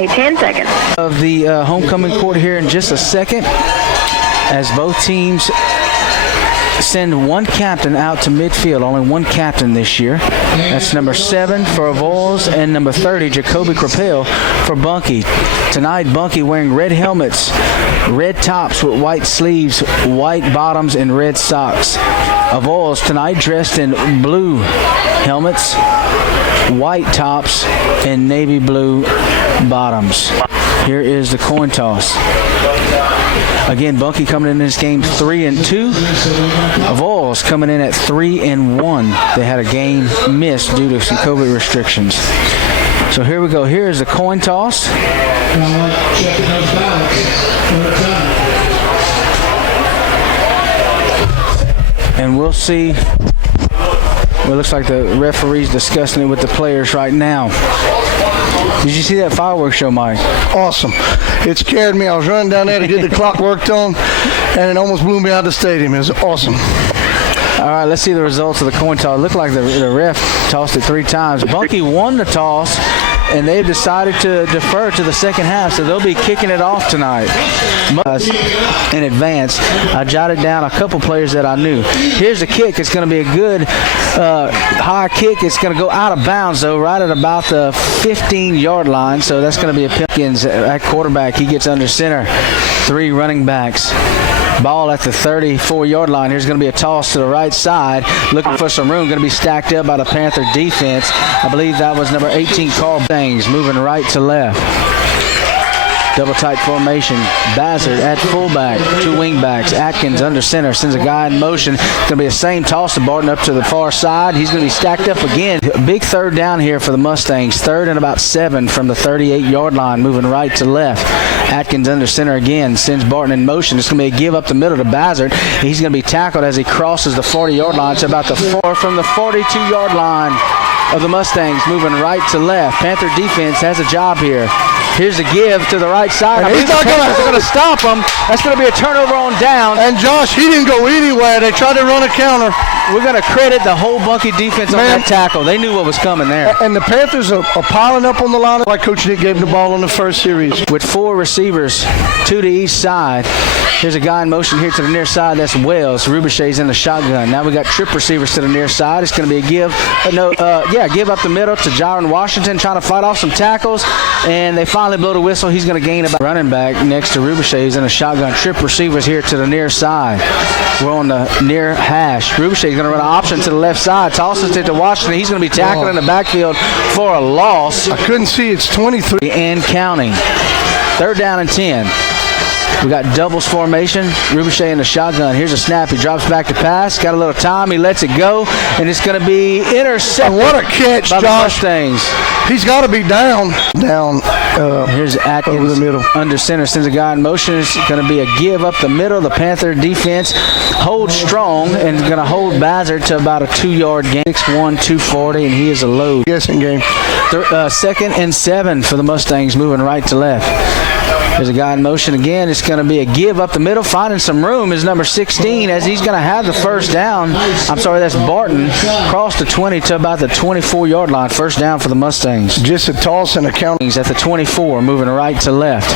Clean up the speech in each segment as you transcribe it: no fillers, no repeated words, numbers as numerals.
Okay, 10 seconds. Of the homecoming court here in just a second, as both teams send one captain out to midfield. Only one captain this year. That's number 7 for Avoyelles and number 30, Jacoby Crapel for Bunkie. Tonight, Bunkie wearing red helmets, red tops with white sleeves, white bottoms, and red socks. Avoyelles tonight dressed in blue helmets, white tops, and navy blue bottoms. Here is the coin toss. Again, Bunkie coming in this game 3-2. Avoyelles coming in at 3-1. They had a game missed due to some COVID restrictions. So here we go. Here is the coin toss. And we'll see. Well, it looks like the referee's discussing it with the players right now. Did you see that fireworks show, Mike? Awesome. It scared me. I was running down there to get the clock worked on, and it almost blew me out of the stadium. It was awesome. All right, let's see the results of the coin toss. It looked like the ref tossed it 3 times. Bunkie won the toss, and they've decided to defer to the second half, so they'll be kicking it off tonight. In advance, I jotted down a couple players that I knew. Here's the kick. It's going to be a good high kick. It's going to go out of bounds, though, right at about the 15-yard line, so that's going to be a Pickens at quarterback. He gets under center. 3 running backs. Ball at the 34-yard line. Here's going to be a toss to the right side. Looking for some room. Going to be stacked up by the Panther defense. I believe that was number 18, Carl Bangs, moving right to left. Double tight formation. Bazzard at fullback. 2 wingbacks. Atkins under center. Sends a guy in motion. It's going to be the same toss to Barton up to the far side. He's going to be stacked up again. Big third down here for the Mustangs. 3rd and about 7 from the 38-yard line. Moving right to left. Atkins under center again. Sends Barton in motion. It's going to be a give up the middle to Bazzard. He's going to be tackled as he crosses the 40-yard line to about the 4 from the 42-yard line of the Mustangs. Moving right to left. Panther defense has a job here. Here's a give to the right side. He's not going to stop him. That's going to be a turnover on down. And Josh, he didn't go anywhere. They tried to run a counter. We're going to credit the whole Bunkie defense on that tackle. They knew what was coming there. And the Panthers are piling up on the line. Like Coach Nick gave him the ball on the first series. With 4 receivers, 2 to each side. Here's a guy in motion here to the near side. That's Wells. Rubichet's in the shotgun. Now we got trip receivers to the near side. It's going to be a give. Give up the middle to Jaron Washington, trying to fight off some tackles. And they finally blow the whistle. He's going to gain about running back next to Rubichet. He's in a shotgun. Trip receivers here to the near side. We're on the near hash. Rubichet's going to run an option to the left side. Tosses it to Washington. He's going to be tackled in the backfield for a loss. I couldn't see. It's 23. And counting. 3rd down and 10. We got doubles formation. Rubichet in the shotgun. Here's a snap. He drops back to pass. Got a little time. He lets it go. And it's going to be intercepted. And what a catch, by Josh. The Mustangs. He's got to be down. Here's Atkins over the middle. Under center. Sends a guy in motion. It's going to be a give up the middle. The Panther defense holds strong and going to hold Bazzard to about a 2-yard gain. 6'1", 240, and he is a load. Guessing game. 2nd and 7 for the Mustangs, moving right to left. There's a guy in motion again. It's going to be a give up the middle. Finding some room is number 16 as he's going to have the first down. I'm sorry, that's Barton. Cross the 20 to about the 24-yard line. First down for the Mustangs. Just a toss and a count. He's at the 24, moving right to left.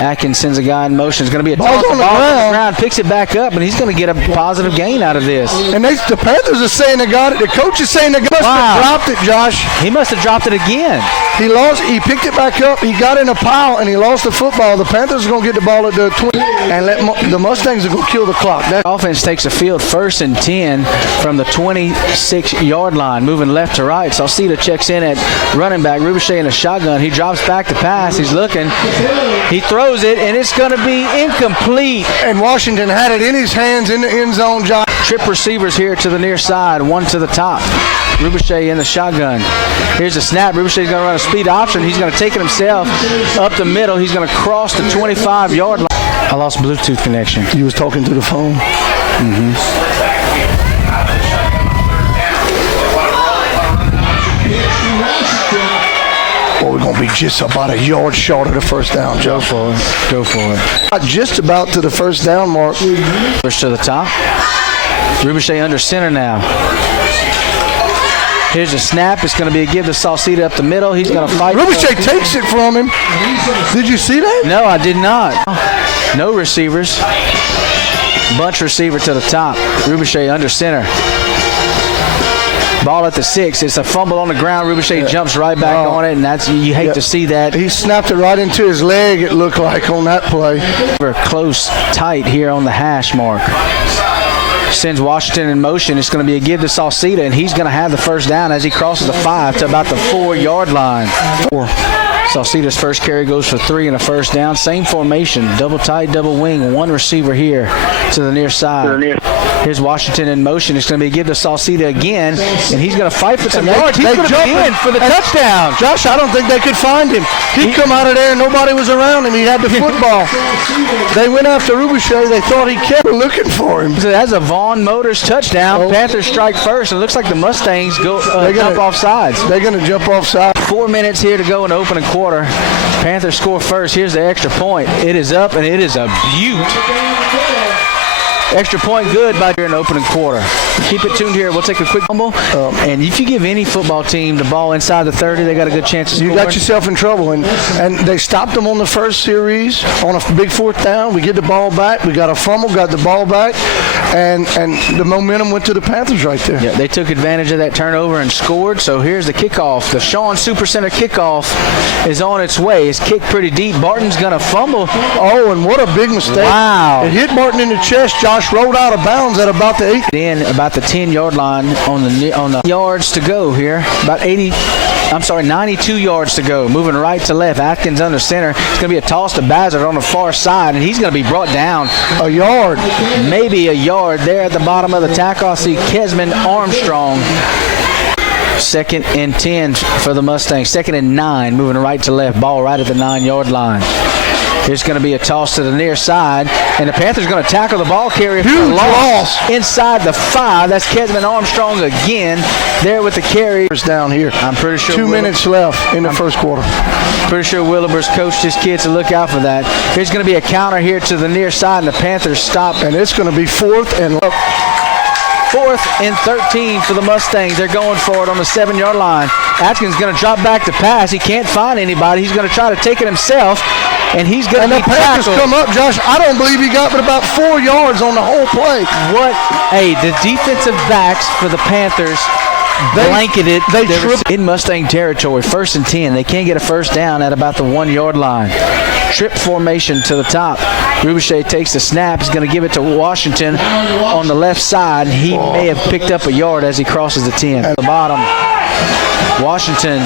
Atkins sends a guy in motion. It's going to be a toss. On the ground. Picks it back up, and he's going to get a positive gain out of this. And the Panthers are saying they got it. The coach is saying they must have dropped it, Josh. He must have dropped it again. He picked it back up. He got in a pile, and he lost the football. The Panthers are going to get the ball at the 20, and the Mustangs are going to kill the clock. That offense takes a field 1st and 10 from the 26-yard line, moving left to right. Salceda checks in at running back. Rubichet in a shotgun. He drops back to pass. He's looking. He throws it, and it's going to be incomplete. And Washington had it in his hands in the end zone, Josh. Trip receivers here to the near side, 1 to the top. Rubichet in the shotgun. Here's a snap. Rubichet's going to run a speed option. He's going to take it himself up the middle. He's going to cross the 25-yard line. I lost Bluetooth connection. You was talking to the phone? Mm-hmm. Well, we're going to be just about a yard short of the first down, Joe. Go for it. Just about to the first down mark. Push to the top. Rubichet under center now. Here's a snap. It's going to be a give to Sauceda up the middle. He's going to fight. Rubichet takes it from him. Did you see that? No, I did not. No receivers. Bunch receiver to the top. Rubichet under center. Ball at the 6. It's a fumble on the ground. Rubichet jumps right back on it, and that's you hate to see that. He snapped it right into his leg, it looked like, on that play. We're close, tight here on the hash mark. Sends Washington in motion. It's going to be a give to Sauceda, and he's going to have the first down as he crosses the 5 to about the 4-yard line. Sauceda's first carry goes for 3 and a first down. Same formation, double tight, double wing. One receiver here to the near side. Here's Washington in motion. It's going to be a give to Sauceda again, and he's going to fight for some yards. He's going to be in for the touchdown. Josh, I don't think they could find him. He'd come out of there and nobody was around him. He had the football. They went after Rubichet. They thought he kept looking for him. So that's a Vaughn Motors touchdown. Panthers strike first. It looks like the Mustangs go jump off sides. They're going to jump off sides. 4 minutes here to go in the opening quarter. Panthers score first. Here's the extra point. It is up, and it is a beaut. Extra point good by here in the opening quarter. Keep it tuned here. We'll take a quick fumble. And if you give any football team the ball inside the 30, they got a good chance of scoring. You got yourself in trouble. And they stopped them on the first series on a big 4th down. We get the ball back. We got a fumble, got the ball back. And the momentum went to the Panthers right there. Yeah, they took advantage of that turnover and scored. So here's the kickoff. The Shawn Supercenter kickoff is on its way. It's kicked pretty deep. Barton's going to fumble. Oh, and what a big mistake. Wow. It hit Barton in the chest. Josh rolled out of bounds at about the 8. In about the 10-yard line on the yards to go here. About 92 yards to go. Moving right to left. Atkins under center. It's going to be a toss to Bazard on the far side, and he's going to be brought down. A yard. Maybe a yard there at the bottom of the tackle. I see Kesmond Armstrong. 2nd and 10 for the Mustangs. 2nd and 9. Moving right to left. Ball right at the 9-yard line. There's going to be a toss to the near side, and the Panthers going to tackle the ball carrier for a loss inside the 5. That's Kesmond Armstrong again there with the carry. Down here. I'm pretty sure 2 minutes left in the first quarter. Pretty sure Willibur's coached his kids to look out for that. There's going to be a counter here to the near side, and the Panthers stop. And it's going to be 4th and 13 for the Mustangs. They're going for it on the 7-yard line. Atkins going to drop back to pass. He can't find anybody. He's going to try to take it himself, and he's going to be tackled. And the Panthers come up, Josh. I don't believe he got but about 4 yards on the whole play. The defensive backs for the Panthers blanketed. They in Mustang territory. 1st and 10. They can't get a first down at about the 1-yard line. Trip formation to the top. Rubichet takes the snap. He's going to give it to Washington on the left side. He may have picked up a yard as he crosses the 10. At the bottom, Washington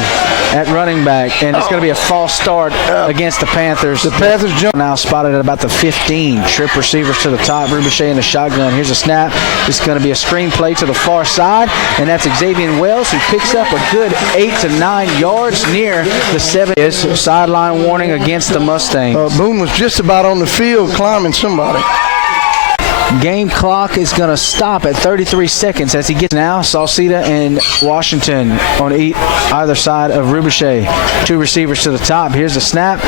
at running back, and it's going to be a false start against the Panthers. The Panthers jump now spotted at about the 15. Trip receivers to the top. Rubichet in the shotgun. Here's a snap. It's going to be a screen play to the far side, and that's Xavier Wells, who picks up a good 8 to 9 yards near the 7. Sideline warning against the Mustangs. Boone was just about on the field climbing somebody. Game clock is going to stop at 33 seconds as he gets now. Sauceda and Washington on either side of Rubichet. 2 receivers to the top. Here's the snap.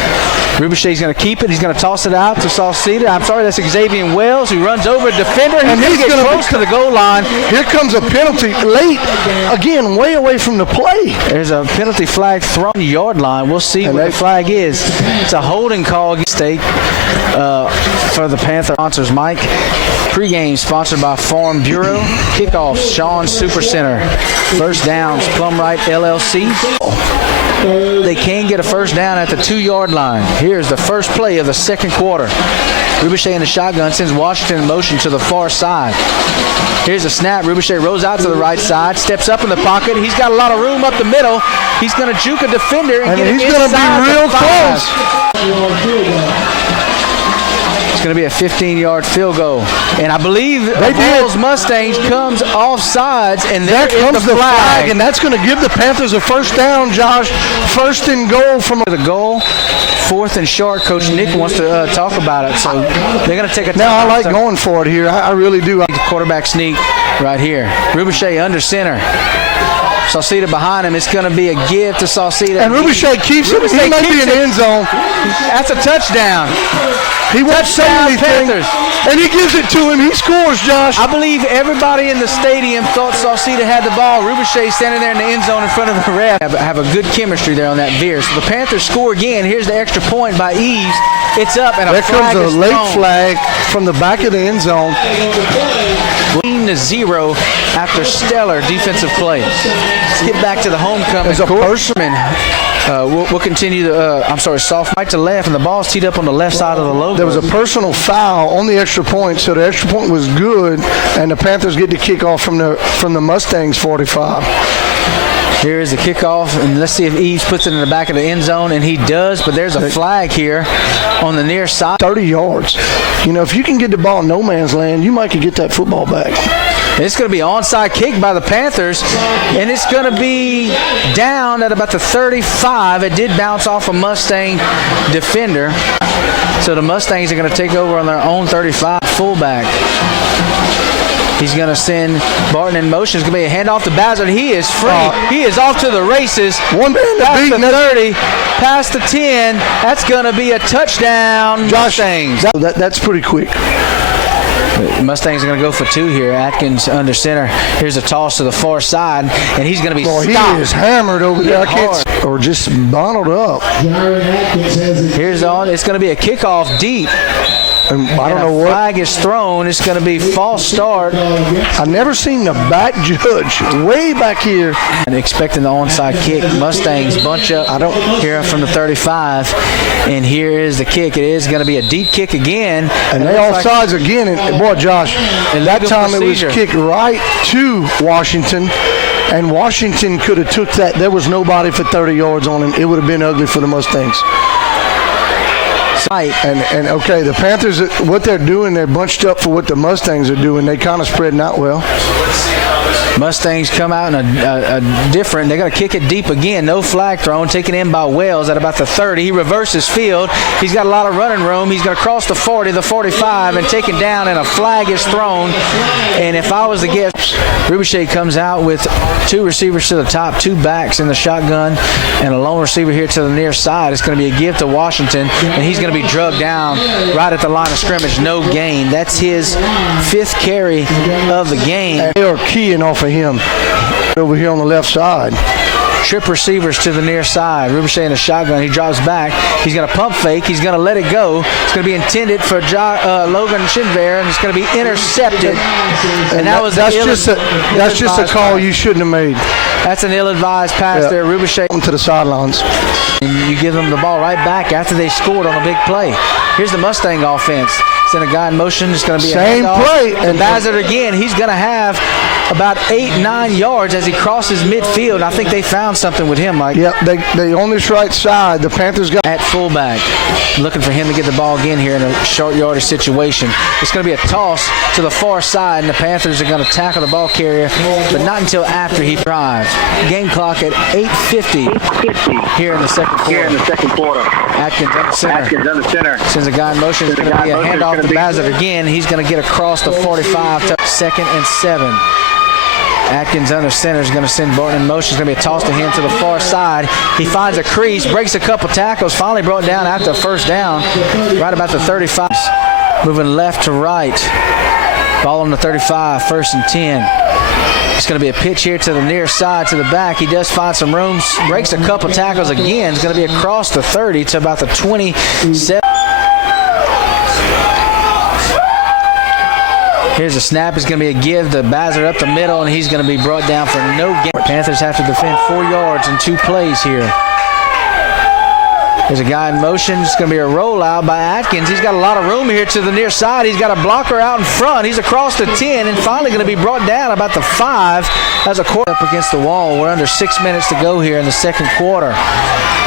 Rubichet's going to keep it. He's going to toss it out to Sauceda. I'm sorry, that's Xavier Wells, who runs over a defender. He's going to get close to the goal line. Here comes a penalty late. Again, way away from the play. There's a penalty flag thrown on the yard line. We'll see what the flag is. It's a holding call mistake for the Panther sponsors, Mike. Pre-game sponsored by Farm Bureau. Kickoffs, Shawn Supercenter. First downs, Plum Right LLC. They can get a first down at the 2-yard line. Here's the first play of the second quarter. Rubichet in the shotgun sends Washington in motion to the far side. Here's a snap. Rubichet rolls out to the right side, steps up in the pocket. He's got a lot of room up the middle. He's going to juke a defender and get it inside. He's going to be real close. It's going to be a 15-yard field goal. And I believe the Avoyelles Mustangs comes off sides, and there comes the flag. And that's going to give the Panthers a first down, Josh. 1st and goal from the goal. 4th and short. Coach Nick wants to talk about it. So they're going to take a time. Now, I like going for it here. I really do. Quarterback sneak right here. Rubichet under center. Sauceda behind him. It's going to be a give to Sauceda. And Rubichet keeps it. He might be in the end zone. That's a touchdown. He wants so many things. And he gives it to him. He scores, Josh. I believe everybody in the stadium thought Sauceda had the ball. Rubichet standing there in the end zone in front of the ref. Have a good chemistry there on that veer. So the Panthers score again. Here's the extra point by Eves. It's up, and there flag comes a is late thrown. flag from the back of the end zone. 0 after stellar defensive play. Let's get back to the homecoming. There's a person. We'll continue the, soft right to left, and the ball's teed up on the left side of the logo. There was a personal foul on the extra point, so the extra point was good, and the Panthers get the kickoff from the Mustangs 45. Here is the kickoff, and let's see if Eves puts it in the back of the end zone, and he does, but there's a flag here on the near side. 30 yards. You know, if you can get the ball in no man's land, you might could get that football back. It's going to be an onside kick by the Panthers, and it's going to be down at about the 35. It did bounce off a Mustang defender. So the Mustangs are going to take over on their own 35 fullback. He's going to send Barton in motion. It's going to be a handoff to Bazard. He is free. He is off to the races. One man to past beat. the 30, past the 10. That's going to be a touchdown. Josh, Mustangs. That's pretty quick. Mustangs are going to go for 2 here. Atkins under center. Here's a toss to the far side, and he's going to be stopped. He is hammered over there. Or just bottled up. Here's on. It's going to be a kickoff deep. And I don't know what. Flag is thrown. It's going to be false start. I've never seen the back judge way back here. And expecting the onside kick. Mustangs bunch up. I don't hear from the 35. And here is the kick. It is going to be a deep kick again. And they all sides again. And boy, Josh, that time it was kicked right to Washington. And Washington could have took that. There was nobody for 30 yards on him. It would have been ugly for the Mustangs. And okay, the Panthers, what they're doing, they're bunched up for what the Mustangs are doing. They kind of spreading out well. Mustangs come out in a different. They're going to kick it deep again. No flag thrown. Taken in by Wells at about the 30. He reverses field. He's got a lot of running room. He's going to cross the 40, the 45, and taken down, and a flag is thrown. And if I was to guess, Rubichet comes out with 2 receivers to the top, 2 backs in the shotgun, and a lone receiver here to the near side. It's going to be a give to Washington, and he's going to be drugged down right at the line of scrimmage. No gain. That's his 5th carry of the game. And they are keying off of him over here on the left side. Trip receivers to the near side. Rubichet in a shotgun. He drops back. He's going to pump fake. He's going to let it go. It's going to be intended for Logan Shinver, and it's going to be intercepted. And that's just a call you shouldn't have made. That's an ill-advised pass there. Rubichet to the sidelines. And you give them the ball right back after they scored on a big play. Here's the Mustang offense. Send a guy in motion. It's going to be same play. And Bazard again. He's going to have about 8-9 yards as he crosses midfield. I think they found something with him, Mike. Yep, they on this right side. The Panthers got at fullback, looking for him to get the ball again here in a short yardage situation. It's going to be a toss to the far side, and the Panthers are going to tackle the ball carrier, but not until after he drives. Game clock at 8:50 here in the second quarter. Atkins under center. Sends a guy in motion. It's going to be a handoff to Bazard again. He's going to get across the 45 to 2nd and 7. Atkins under center is going to send Barton in motion. It's going to be a toss to him to the far side. He finds a crease, breaks a couple tackles, finally brought down after a first down, right about the 35. Moving left to right. Ball on the 35, 1st and 10. It's going to be a pitch here to the near side, to the back. He does find some room, breaks a couple tackles again. It's going to be across the 30 to about the 27. Here's a snap. It's going to be a give to Bazard up the middle, and he's going to be brought down for no gain. Panthers have to defend 4 yards in 2 plays here. There's a guy in motion. It's going to be a rollout by Atkins. He's got a lot of room here to the near side. He's got a blocker out in front. He's across the 10 and finally going to be brought down about the 5 as a quarter up against the wall. We're under 6 minutes to go here in the second quarter.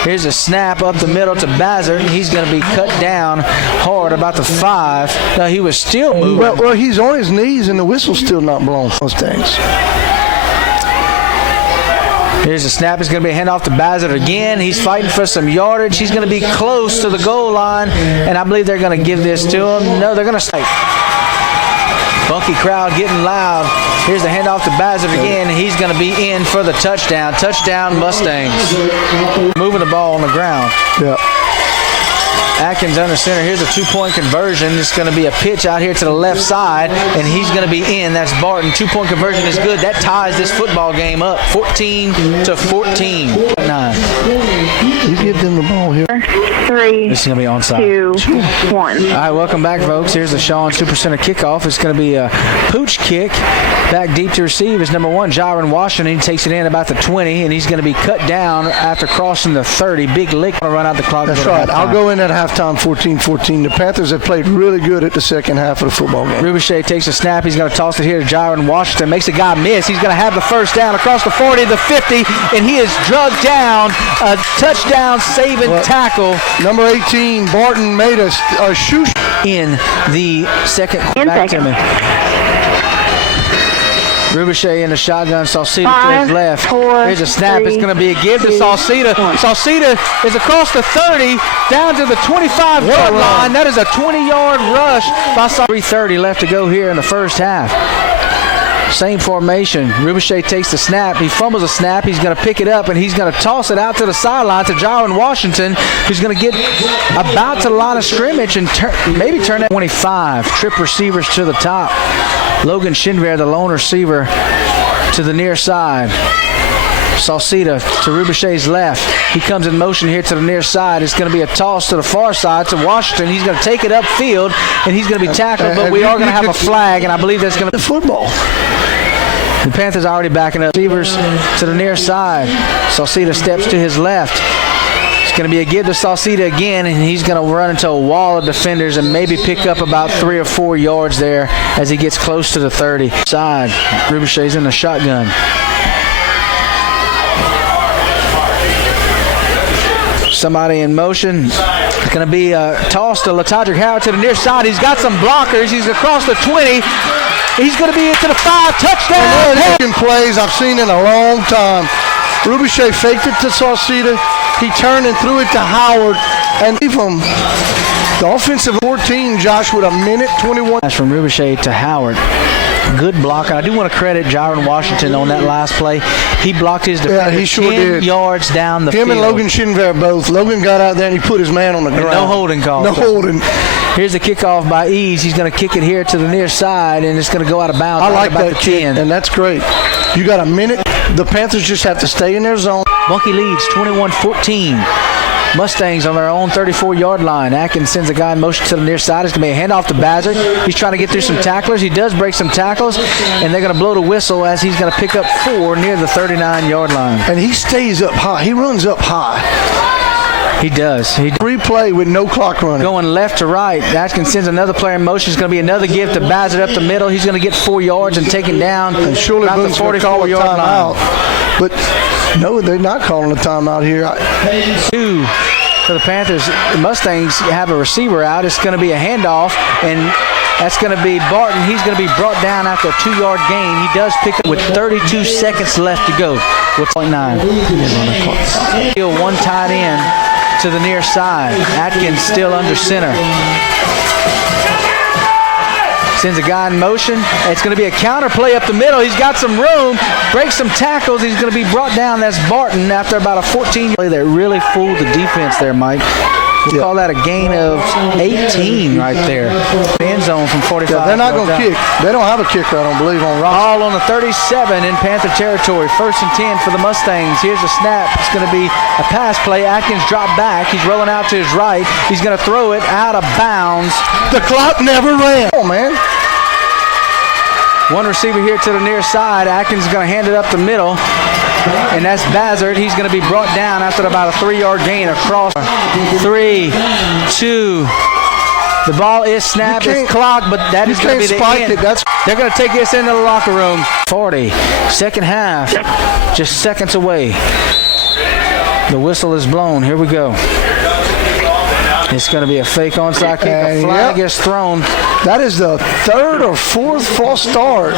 Here's a snap up the middle to Bazard. He's going to be cut down hard about the 5. Now, he was still moving. Well, he's on his knees and the whistle's still not blown. Those things. Here's a snap. It's going to be a handoff to Bazard again. He's fighting for some yardage. He's going to be close to the goal line, and I believe they're going to give this to him. No, they're going to stay. Bunkie crowd getting loud. Here's the handoff to Bassett again. He's going to be in for the touchdown. Touchdown Mustangs. Moving the ball on the ground. Yeah. Atkins under center. Here's a two-point conversion. It's going to be a pitch out here to the left side, and he's going to be in. That's Barton. Two-point conversion is good. That ties this football game up, 14-14. 9. You give them the ball here. 3. This is going to be onside. 2, 1. All right, welcome back, folks. Here's the Sean Super Center kickoff. It's going to be a pooch kick. Back deep to receive is number 1, Jaron Washington. He takes it in about the 20, and he's going to be cut down after crossing the 30. Big lick to run out the clock. That's right. I'll go in at halftime 14-14. The Panthers have played really good at the second half of the football game. Rubichet takes a snap. He's going to toss it here to Jaron Washington. Makes a guy miss. He's going to have the first down across the 40, the 50, and he is drugged down. A touchdown saving tackle. Number 18, Barton made a shoe in the second. Back to me. Rubichet in the shotgun. Sauceda to his left. Here's a snap. It's going to be a give to Sauceda. Sauceda is across the 30 down to the 25-yard line. That is a 20-yard rush by Sauceda. 3:30 left to go here in the first half. Same formation. Rubichet takes the snap. He fumbles a snap. He's going to pick it up, and he's going to toss it out to the sideline to Jaron Washington, who's going to get about to the line of scrimmage and maybe turn that 25. Trip receivers to the top. Logan Shinver, the lone receiver, to the near side. Sauceda to Rubichet's left. He comes in motion here to the near side. It's going to be a toss to the far side to Washington. He's going to take it upfield, and he's going to be tackled, but we are going to have a flag, and I believe that's going to be football. The Panthers are already backing up. Receivers to the near side. Sauceda steps to his left. It's going to be a give to Sauceda again, and he's going to run into a wall of defenders and maybe pick up about 3 or 4 yards there as he gets close to the 30. Side. Rubichet's in the shotgun. Somebody in motion. It's going to be a toss to LaTodrick Howard to the near side. He's got some blockers. He's across the 20. He's going to be into the 5. Touchdown. Plays I've seen in a long time. Rubichet faked it to Sauceda. He turned and threw it to Howard. And even the offensive 14, Josh, with a minute 21. That's from Rubichet to Howard. Good block. I do want to credit Jaron Washington on that last play. He blocked his defender 10 yards down the field. Him and Logan Shinver both. Logan got out there and he put his man on the ground. No holding call. No holding. Here's a kickoff by Eves. He's going to kick it here to the near side, and it's going to go out of bounds. I like about that the 10. And that's great. You got a minute. The Panthers just have to stay in their zone. Bunkie leads 21-14. Mustangs on their own 34-yard line. Atkins sends a guy in motion to the near side. It's going to be a handoff to Bassett. He's trying to get through some tacklers. He does break some tackles, and they're going to blow the whistle as he's going to pick up 4 near the 39-yard line. And he stays up high. He runs up high. He does. He free play with no clock running. Going left to right. Atkins sends another player in motion. It's going to be another give to Bassett up the middle. He's going to get 4 yards and taken down. And surely about the 44-yard line. But no, they're not calling a timeout here. 2 for the Panthers. The Mustangs have a receiver out. It's going to be a handoff, and that's going to be Barton. He's going to be brought down after a 2-yard gain. He does pick up with 32 seconds left to go. With 0.9. Still one tight end to the near side. Atkins still under center. Sends a guy in motion. It's going to be a counter play up the middle. He's got some room. Breaks some tackles. He's going to be brought down. That's Barton after about a 14 play that really fooled the defense there, Mike. We'll call that a gain of 18 right there. End zone from 45. Yeah, they're not going to kick. They don't have a kicker, I don't believe, on Ross. All on the 37 in Panther territory. 1st and 10 for the Mustangs. Here's a snap. It's going to be a pass play. Atkins dropped back. He's rolling out to his right. He's going to throw it out of bounds. The clock never ran. Oh, man. One receiver here to the near side. Atkins is going to hand it up the middle. And that's Bassett. He's going to be brought down after about a 3-yard gain across. 3, 2. The ball is snapped. It's clocked, but that is going to be the end. They're going to take this into the locker room. 40. Second half. Just seconds away. The whistle is blown. Here we go. It's going to be a fake onside kick. A flag is thrown. That is the 3rd or 4th false start.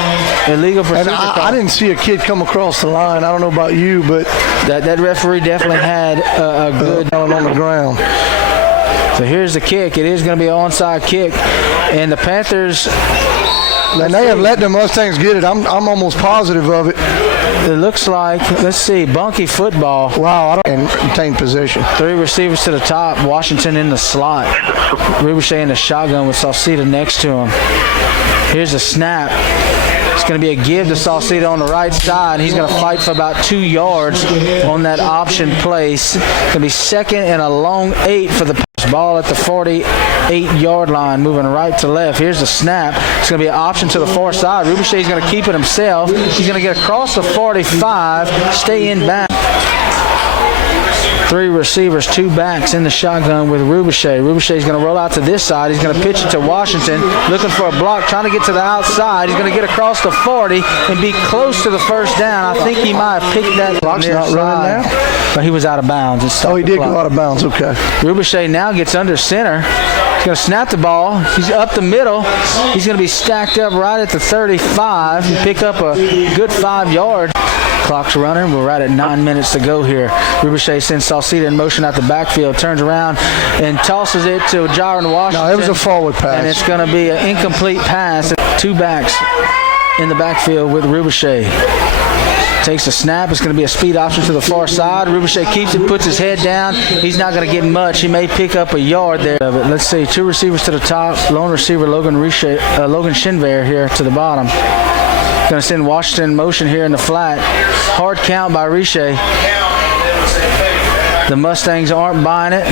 Illegal procedure. And I didn't see a kid come across the line. I don't know about you, but that referee definitely had a good on the ground. So here's the kick. It is going to be an onside kick. And the Panthers And they have let the Mustangs get it. I'm almost positive of it. It looks like, let's see, Bunkie football. Wow, I don't retain possession. 3 receivers to the top. Washington in the slot. Ricochet in the shotgun with Sauceda next to him. Here's a snap. It's going to be a give to Sauceda on the right side. He's going to fight for about 2 yards on that option place. It's going to be 2nd and a long 8 for the pass. Ball at the 48-yard line, moving right to left. Here's the snap. It's going to be an option to the far side. Ricochet's going to keep it himself. He's going to get across the 45, stay in back. 3 receivers, 2 backs in the shotgun with Ricochet. Ricochet's going to roll out to this side. He's going to pitch it to Washington, looking for a block, trying to get to the outside. He's going to get across the 40 and be close to the first down. I think he might have picked that clock's not running now. But he was out of bounds. Oh, he did go out of bounds. Okay. Ricochet now gets under center. He's going to snap the ball. He's up the middle. He's going to be stacked up right at the 35 and pick up a good 5 yards. Clock's running. We're right at 9 minutes to go here. Ricochet sends Sauceda in motion out the backfield, turns around and tosses it to Jaron Washington. No, it was a forward pass. And it's going to be an incomplete pass. 2 backs in the backfield with Ricochet. Takes a snap. It's going to be a speed option to the far side. Ricochet keeps it, puts his head down. He's not going to get much. He may pick up a yard there. Let's see, 2 receivers to the top. Lone receiver Logan Shinver here to the bottom. Going to send Washington in motion here in the flat. Hard count by Riche. The Mustangs aren't buying it.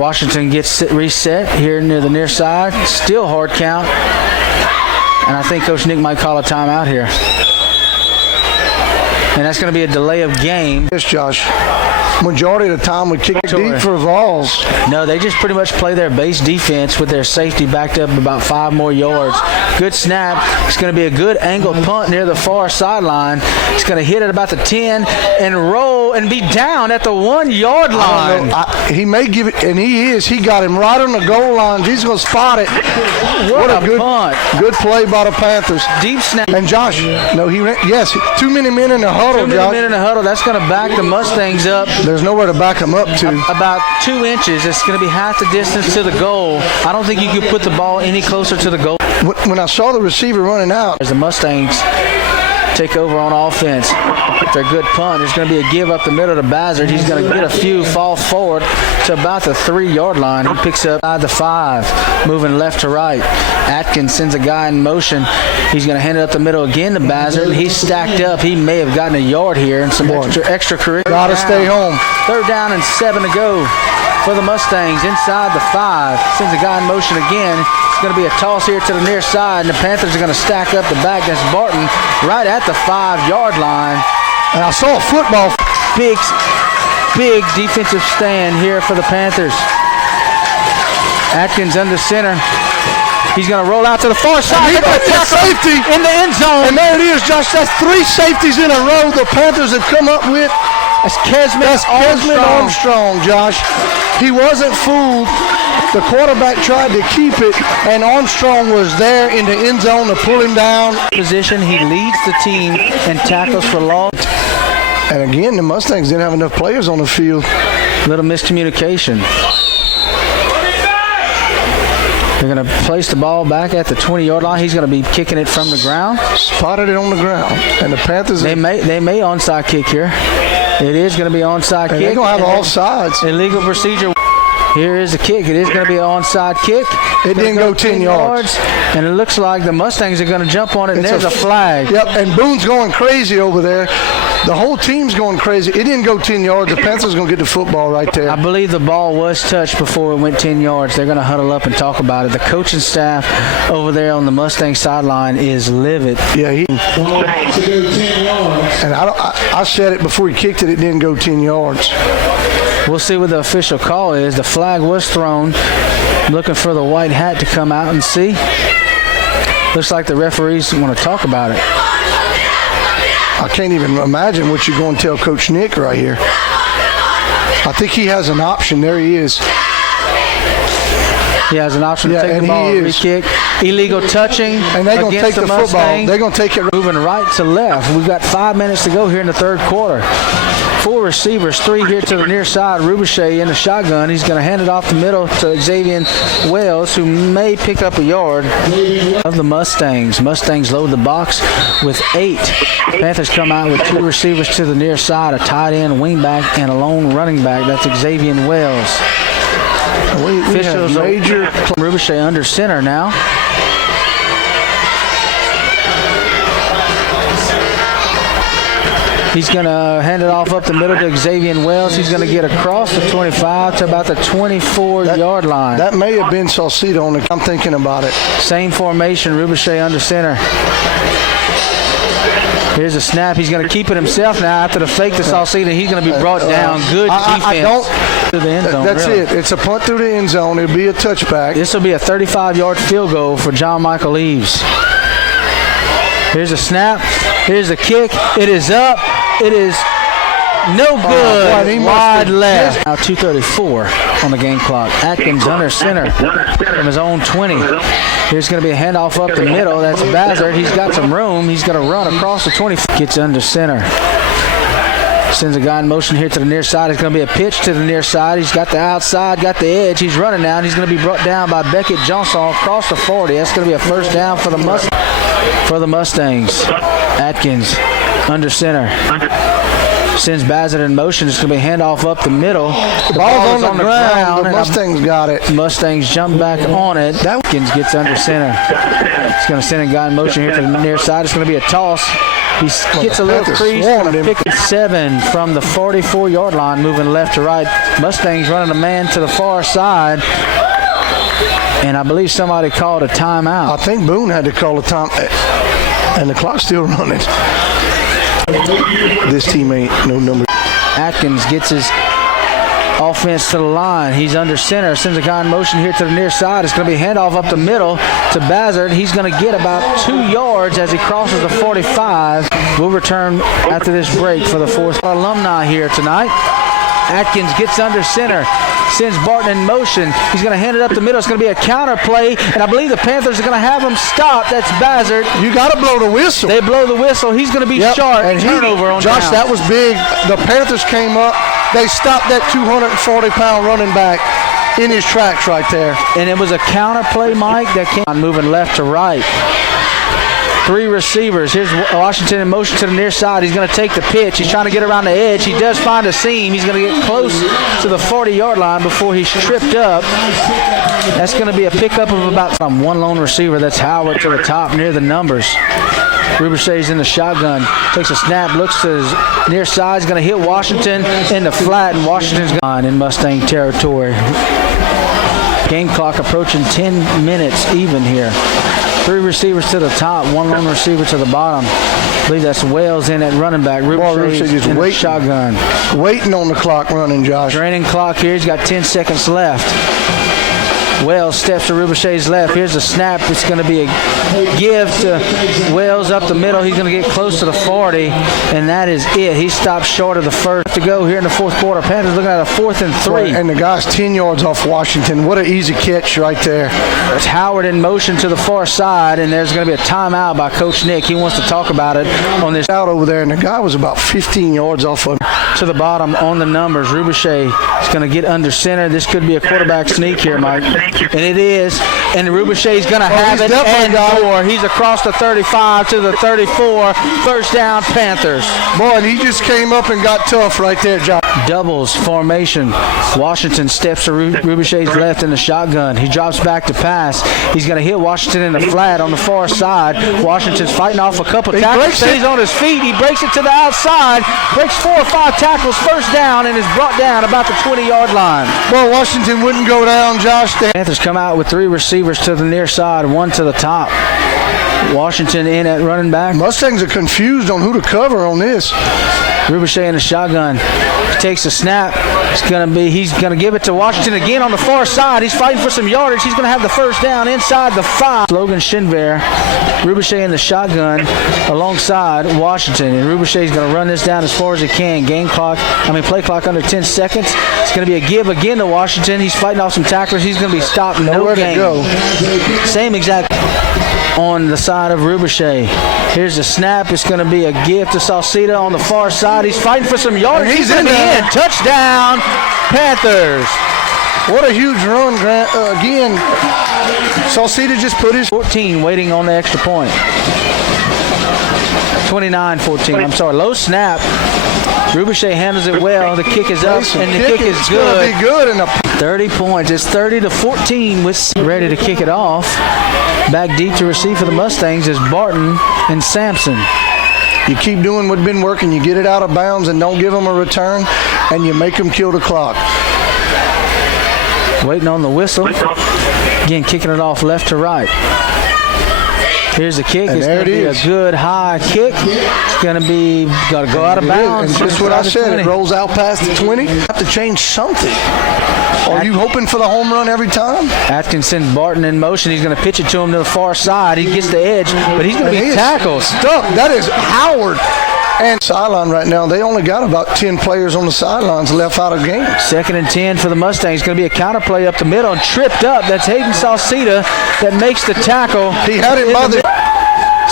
Washington gets reset here near the near side. Still hard count. And I think Coach Nick might call a timeout here. And that's going to be a delay of game. Yes, Josh. Majority of the time we kick deep for Avoyelles. No, they just pretty much play their base defense with their safety backed up about 5 more yards. Good snap. It's going to be a good angled punt near the far sideline. It's going to hit at about the 10 and roll and be down at the 1-yard line. He may give it, and he is. He got him right on the goal line. He's going to spot it. What a good punt. Good play by the Panthers. Deep snap. And Josh, no, he ran. Yes, 2 minute men in the huddle, Josh. 2 minute in the huddle. That's going to back the Mustangs up. There's nowhere to back them up to. About 2 inches. It's going to be half the distance to the goal. I don't think you could put the ball any closer to the goal. When I saw the receiver running out. As the Mustangs take over on offense. After a good punt, there's going to be a give up the middle to Bazard. He's going to get a few, fall forward to about the 3-yard line. He picks up the 5, moving left to right. Atkins sends a guy in motion. He's going to hand it up the middle again to Bazard. He's stacked up. He may have gotten a yard here and some extracurricular. Got to stay home. 3rd down and 7 to go for the Mustangs inside the 5. Sends a guy in motion again. It's going to be a toss here to the near side, and the Panthers are going to stack up the back. That's Barton right at the 5-yard line. And I saw a football. Big defensive stand here for the Panthers. Atkins under center. He's going to roll out to the far side. He got that safety in the end zone. And there it is, Josh. That's 3 safeties in a row the Panthers have come up with. That's Kesman Armstrong, Josh. He wasn't fooled. The quarterback tried to keep it, and Armstrong was there in the end zone to pull him down. Position, he leads the team and tackles for loss. And again, the Mustangs didn't have enough players on the field. Little miscommunication. They're going to place the ball back at the 20-yard line. He's going to be kicking it from the ground. Spotted it on the ground. And the Panthers... They may onside kick here. It is going to be onside kick. They're going to have all sides. Illegal procedure. Here is the kick. It is going to be an onside kick. It didn't go 10 yards. And it looks like the Mustangs are going to jump on it, and there's a flag. Yep, and Boone's going crazy over there. The whole team's going crazy. It didn't go 10 yards. The Panthers going to get the football right there. I believe the ball was touched before it went 10 yards. They're going to huddle up and talk about it. The coaching staff over there on the Mustang sideline is livid. Yeah, and I said it before he kicked it. It didn't go 10 yards. We'll see what the official call is. The flag was thrown. Looking for the white hat to come out and see. Looks like the referees want to talk about it. I can't even imagine what you're going to tell Coach Nick right here. I think he has an option. There he is. He has an option to take the ball, re-kick. Illegal touching. And they're going to take the football. They're going to take it. Moving right to left. We've got 5 minutes to go here in the 3rd quarter. 4 receivers, 3 here to the near side. Rubuchet in the shotgun. He's going to hand it off the middle to Xavier Wells, who may pick up a yard of the Mustangs. Mustangs load the box with 8. Panthers come out with 2 receivers to the near side, a tight end, wingback, and a lone running back. That's Xavier Wells. Officials major Rubuchet under center now. He's going to hand it off up the middle to Xavier Wells. He's going to get across the 25 to about the 24-yard line. That may have been Saucedo on the. I'm thinking about it. Same formation, Rubuchet under center. Here's a snap. He's going to keep it himself now after the fake to Saucedo. He's going to be brought down. Good defense to the end zone. That's really it. It's a punt through the end zone. It'll be a touchback. This will be a 35-yard field goal for John Michael Eves. Here's a snap. Here's a kick. It is up. It is no good. Wide left. Now 2:34 on the game clock. Atkins under center from his own 20. Here's going to be a handoff up the middle. That's Bazard. He's got some room. He's going to run across the 20. Gets under center. Sends a guy in motion here to the near side. It's going to be a pitch to the near side. He's got the outside, got the edge. He's running now. He's going to be brought down by Beckett Johnson across the 40. That's going to be a first down for the Mustangs. Atkins under center. Sends Bazard in motion. It's going to be a handoff up the middle. The ball's on the ground. The Mustangs got it. Mustangs jump back on it. Atkins gets under center. He's going to send a guy in motion here to the near side. It's going to be a toss. He gets a little crease and pick 7 from the 44-yard line, moving left to right. Mustangs running a man to the far side. And I believe somebody called a timeout. I think Boone had to call a time. And the clock's still running. This team ain't no number. Atkins gets his offense to the line. He's under center. Sends a guy in motion here to the near side. It's going to be a handoff up the middle to Bazard. He's going to get about 2 yards as he crosses the 45. We'll return after this break for the 4th alumni here tonight. Atkins gets under center. Sends Barton in motion. He's going to hand it up the middle. It's going to be a counter play, and I believe the Panthers are going to have him stop. That's Bazard. You got to blow the whistle. They blow the whistle. He's going to be sharp. And turnover on Josh, down. That was big. The Panthers came up. They stopped that 240-pound running back in his tracks right there. And it was a counter play, Mike, that came on moving left to right. 3 receivers. Here's Washington in motion to the near side. He's going to take the pitch. He's trying to get around the edge. He does find a seam. He's going to get close to the 40-yard line before he's tripped up. That's going to be a pickup of about one lone receiver. That's Howard to the top near the numbers. Rubuchet's in the shotgun. Takes a snap, looks to his near side. He's going to hit Washington in the flat, and Washington's gone in Mustang territory. Game clock approaching 10 minutes even here. 3 receivers to the top, 1 lone receiver to the bottom. I believe that's Wells in at running back. Rubuchet just in the shotgun. Waiting on the clock running, Josh. Draining clock here. He's got 10 seconds left. Wells steps to Rubuchet's left. Here's a snap. It's going to be a give to Wells up the middle. He's going to get close to the 40, and that is it. He stopped short of the first to go here in the 4th quarter. Panthers looking at a 4th and 3. And the guy's 10 yards off Washington. What an easy catch right there. It's Howard in motion to the far side, and there's going to be a timeout by Coach Nick. He wants to talk about it on this out over there, and the guy was about 15 yards off of him. To the bottom on the numbers. Rubuchet is going to get under center. This could be a quarterback sneak here, Mike. And it is. And Rubuchet's going to have it and more. He's across the 35 to the 34. First down, Panthers. Boy, and he just came up and got tough right there, John. Doubles formation. Washington steps to Rubuchet's left in the shotgun. He drops back to pass. He's going to hit Washington in the flat on the far side. Washington's fighting off a couple tackles. Stays on his feet. He breaks it to the outside. Breaks 4 or 5 tackles. First down and is brought down about the 20-yard line. Well, Washington wouldn't go down, Josh. Panthers come out with 3 receivers to the near side, 1 to the top. Washington in at running back. Mustangs are confused on who to cover on this. Rubuchet in the shotgun. He takes a snap. He's gonna give it to Washington again on the far side. He's fighting for some yardage. He's gonna have the first down inside the 5. Logan Shinver. Rubuchet in the shotgun alongside Washington. And Rubuchet's gonna run this down as far as he can. Play clock under 10 seconds. It's gonna be a give again to Washington. He's fighting off some tacklers. He's gonna be stopped. No gain. Same exact. on the side of Rubershea. Here's the snap. It's going to be a gift to Sauceda on the far side. He's fighting for some yardage. He's in there. Touchdown, Panthers. What a huge run, Grant. Again, Sauceda just put his 14 waiting on the extra point. 29-14. I'm sorry. Low snap. Rubershea handles it well. The kick is up, and the kick is good. Be good in a 30 points. It's 30-14 with ready to kick it off. Back deep to receive for the Mustangs is Barton and Sampson. You keep doing what's been working. You get it out of bounds and don't give them a return, and you make them kill the clock. Waiting on the whistle. Again, kicking it off left to right. Here's the kick. And it's there going to be a good high kick. It's going to be got to go out of bounds. And just what I said, it rolls out past the 20. Have to change something. Are you hoping for the home run every time? Atkinson, Barton in motion. He's going to pitch it to him to the far side. He gets the edge, but he's going to be tackled. Stuck. That is Howard. And sideline right now, they only got about 10 players on the sidelines left out of game. 2nd and 10 for the Mustangs. Going to be a counter play up the middle and tripped up. That's Hayden Sauceda that makes the tackle. He had it by the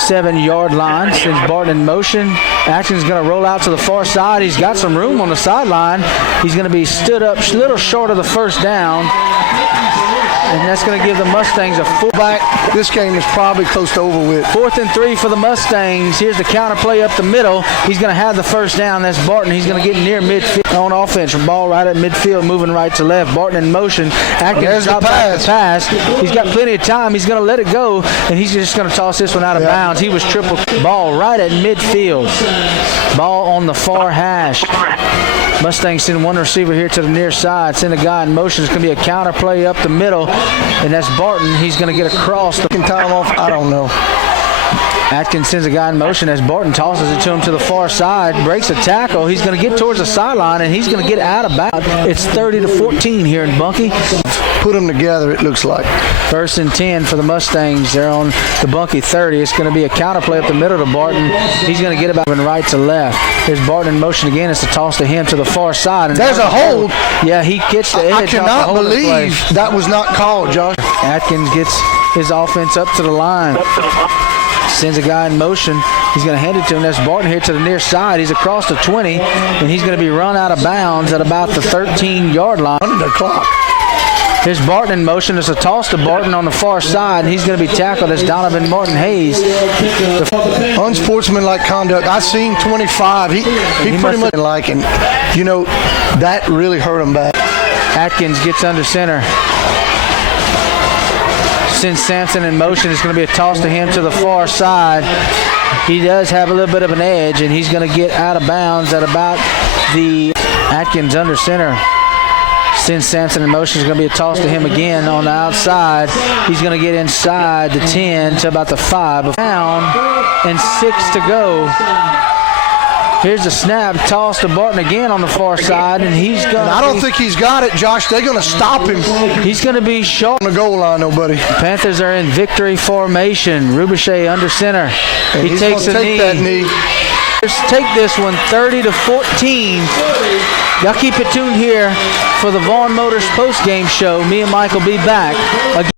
7-yard line. Sends Barton in motion. Atkinson's going to roll out to the far side. He's got some room on the sideline. He's going to be stood up a little short of the first down. And that's going to give the Mustangs a fullback. This game is probably close to over with. 4th and 3 for the Mustangs. Here's the counter play up the middle. He's going to have the first down. That's Barton. He's going to get near midfield on offense. Ball right at midfield, moving right to left. Barton in motion. Atkins drops back the pass. He's got plenty of time. He's going to let it go, and he's just going to toss this one out of bounds. He was triple. Ball right at midfield. Ball on the far hash. Mustangs send one receiver here to the near side. Send a guy in motion. It's going to be a counter play up the middle, and that's Barton. He's going to get across. The time off, I don't know. Atkins sends a guy in motion as Barton tosses it to him to the far side, breaks a tackle. He's going to get towards the sideline, and he's going to get out of bounds. It's 30-14 here in Bunkie. Put them together, it looks like. 1st and 10 for the Mustangs. They're on the Bunkie 30. It's going to be a counter play up the middle to Barton. He's going to get about right to left. There's Barton in motion again. It's a toss to him to the far side. And there's a hold. Yeah, he gets the edge. I cannot believe that was not called, Josh. Atkins gets his offense up to the line. Sends a guy in motion. He's going to hand it to him. That's Barton here to the near side. He's across the 20, and he's going to be run out of bounds at about the 13-yard line. Under the clock. Here's Barton in motion. It's a toss to Barton on the far side, and he's going to be tackled as Donovan Martin Hayes. Unsportsmanlike conduct. I seen 25. He pretty much like, and you know, that really hurt him bad. Atkins gets under center. Sends Sampson in motion. It's going to be a toss to him to the far side. He does have a little bit of an edge, and he's going to get out of bounds at about the Atkins under center. Sends Sampson in motion. It's going to be a toss to him again on the outside. He's going to get inside the 10 to about the 5. Down and 6 to go. Here's the snap. Toss to Barton again on the far side, and he's going to... I don't think he's got it, Josh. They're going to stop him. He's going to be short. On the goal line, nobody. Panthers are in victory formation. Rubershea under center. And he takes a knee. That knee. Let's take this one 30-14. Y'all keep it tuned here for the Vaughn Motors post-game show. Me and Mike will be back again.